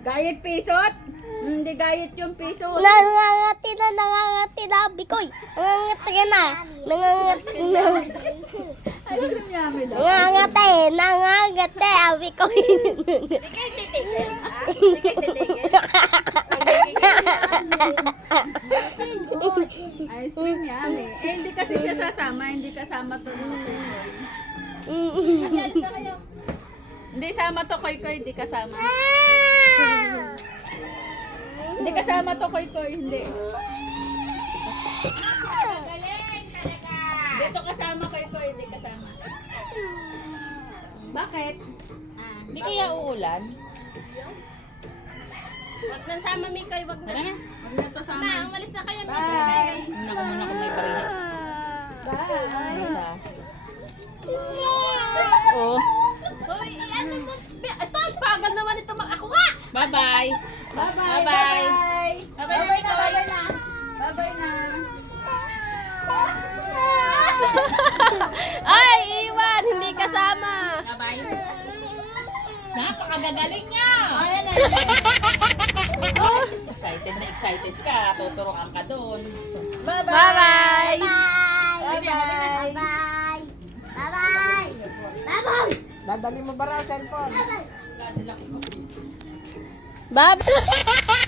Gayet pisot? Hindi gayet yung piso. Nangangati na, Bikoy. Nangangati ka na. Nangangati na. Ice cream yummy daw. Nangangati, Bikoy. Ice cream yummy. Eh, hindi kasi siya sasama. Hindi kasama to ng Koy. Hindi sama to Koy. Hindi kasama. Hindi kasama to Koy. Hindi. Dito kasama Koy. Hindi kasama. Bakit? Hindi kaya uulan? Wag nang sama, Mikoy. Wag Tara na. Huwag na to sama. umalis na kayo, Bye. Muna ko muna kung may parinig. Bye. Isa. Oh. Hoy, ano mo? Ito, bagal naman ito mag-akuha. Bye-bye. Bye-bye. Bye-bye. Bye-bye. Bye-bye na. Bye-bye na. Bye-bye na. Ay, iwan. Hindi kasama. Bye-bye. Napakagagaling niya. Ayan na. Excited ka. Tuturuan ka doon. Bye-bye. Bye-bye. Bye-bye. Bye-bye. Bye-bye. Bye-bye. Dadali mo ba ra cellphone? Bye-bye.